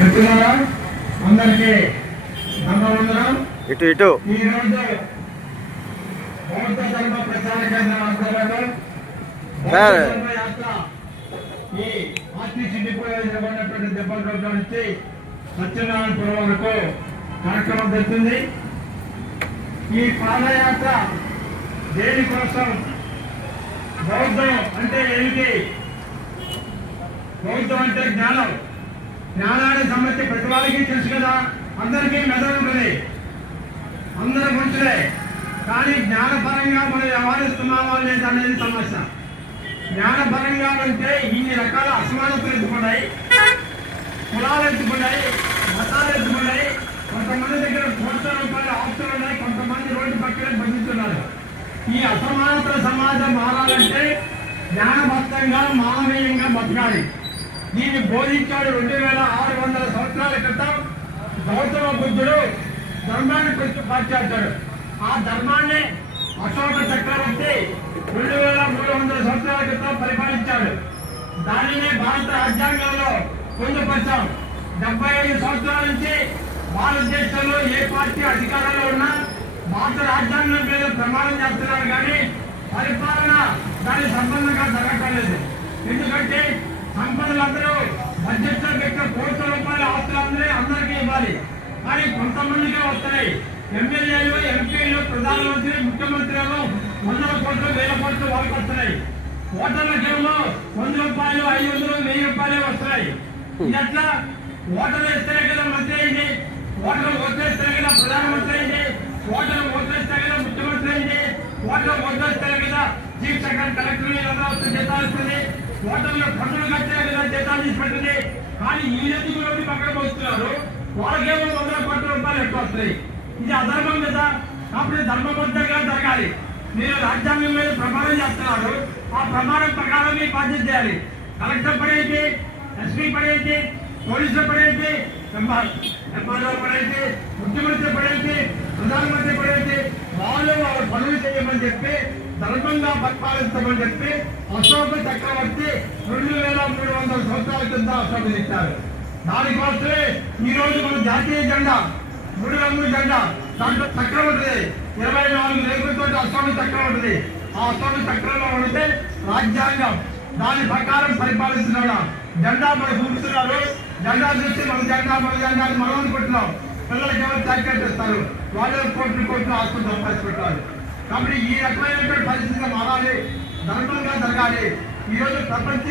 మిత్రులారా అందరికీ ధన్యవాదాలు. ఇటు ఇటు ఈరోజు బౌద్ధ ధర్మ ప్రచార కేంద్రం ఆధ్వర్యంలో యాత్ర ఈ ఆర్టీసీ డిపో నిర్వహించినటువంటి దెబ్బల రోడ్ల నుంచి సత్యనారాయణపురం వరకు కార్యక్రమం జరుగుతుంది. ఈ పాదయాత్ర దేనికోసం? బౌద్ధం అంటే ఏమిటి? బౌద్ధం అంటే జ్ఞానం. జ్ఞానానికి సంబంధించి ప్రతి వారికి తెలుసు కదా, అందరికీ మెదడు ఉంటుంది, అందరూ మనుషులే. కానీ జ్ఞానపరంగా మనం వ్యవహరిస్తున్నామా లేదా అనేది సమస్య. జ్ఞానపరంగా అంటే ఇన్ని రకాల అసమానతలు ఎత్తుకున్నాయి, కులాలు ఎత్తుకున్నాయి, మతాలు ఎత్తుకున్నాయి. కొంతమంది దగ్గర కోట్ల రూపాయల ఆస్తులు ఉన్నాయి, కొంతమంది రోడ్డు పక్కనే బతుకుతున్నారు. ఈ అసమానతల సమాజం మారాలంటే జ్ఞానబద్ధంగా మానవీయంగా బతకాలి. దీన్ని బోధించాడు 2600 సంవత్సరాల క్రితం గౌతమ బుద్ధుడు. ధర్మాన్ని ప్రతిపాదించాడు. ఆ ధర్మాన్ని అశోక చక్రవర్తి 2300 సంవత్సరాల క్రితం పరిపాలించాడు. దానినే భారత రాజ్యాంగంలో పొందుపరిచాం. 75 సంవత్సరాల నుంచి భారతదేశంలో ఏ పార్టీ అధికారంలో ఉన్నా భారత రాజ్యాంగం మీద ప్రమాణం చేస్తున్నారు, కానీ పరిపాలన దానికి సంబంధంగా జరగటం లేదు. ఎందుకంటే సంపదలందరూ బడ్జెట్లో పెట్టిన కోట్ల రూపాయల ఆస్తులందరూ అందరికీ ఇవ్వాలి, కానీ కొంతమందికే వస్తున్నాయి. ఎమ్మెల్యేలు, ఎంపీలు, ప్రధానమంత్రి, ముఖ్యమంత్రులు 100 కోట్లు 1000 కోట్లు వాళ్ళకి వస్తున్నాయి. ఓటర్లకేమో 100 రూపాయలు, 500, 1000 రూపాయలే వస్తున్నాయి. ఇట్లా ఓటర్ వేస్తేనే కదా మంత్రి అయింది, ఓటర్ ఓట్లేస్తేనే కదా ప్రధానమంత్రి అయింది, ఓటర్ ఓట్లేస్తే కదా ముఖ్యమంత్రి అయింది, ఓటర్ ఓట్లేస్తేనే కదా చీఫ్ సెక్రటరీ, కలెక్టర్ జీతాలు వస్తుంది, ఓటర్లు పన్నులు కట్టే కదా జీతాలు తీసుకుంటుంది. కానీ ఈ ఎదుగులోని పక్కన పోస్తున్నారు, వాళ్ళకేమో 100 కోట్ల రూపాయలు ఎక్కువ వస్తాయి. ఇది అధర్మం కదా. కాబట్టి ధర్మబద్ధంగా జరగాలి. మీరు రాజ్యాంగం మీద ప్రమాణం చేస్తున్నారు, ఆ ప్రమాణం ప్రకారం మీరు బాధ్యత చేయాలి. కలెక్టర్ పడేది, ఎస్పీ పడేది, పోలీసులు పడేది, ఎంఆర్ఓ పడేది, ముఖ్యమంత్రి పడేది, ప్రధానమంత్రి పడేది, వాళ్ళు వాళ్ళ పనులు చేయమని చెప్పి ధర్మంగా పరిపాలిస్తామని చెప్పి అశోక చక్రవర్తి 2300 సంవత్సరాల కింద అశోకించారు. దానికోసమే ఈ రోజు మన జాతీయ జెండా 3 రంగుల జెండా, దాంట్లో చక్రం ఉంటుంది, 24 రేకులతో అశోక చక్రం ఉంటుంది. ఆ అశోక చక్రంలో ఉంటే రాజ్యాంగం, దాని ప్రకారం పరిపాలిస్తున్నాడు. జెండా మనకు ఊపుతున్నారు, జెండా చూసి మన జెండా మనం అనుకుంటున్నాం. పిల్లలకి ఎవరు జాకెట్ ఇస్తారు, వాళ్ళు కోట్లు ఆస్తులు సంపాదించుకుంటారు. కాబట్టి ఈ రకమైనటువంటి పరిస్థితిగా మారాలి, ధర్మంగా జరగాలి. ఈరోజు ప్రపంచ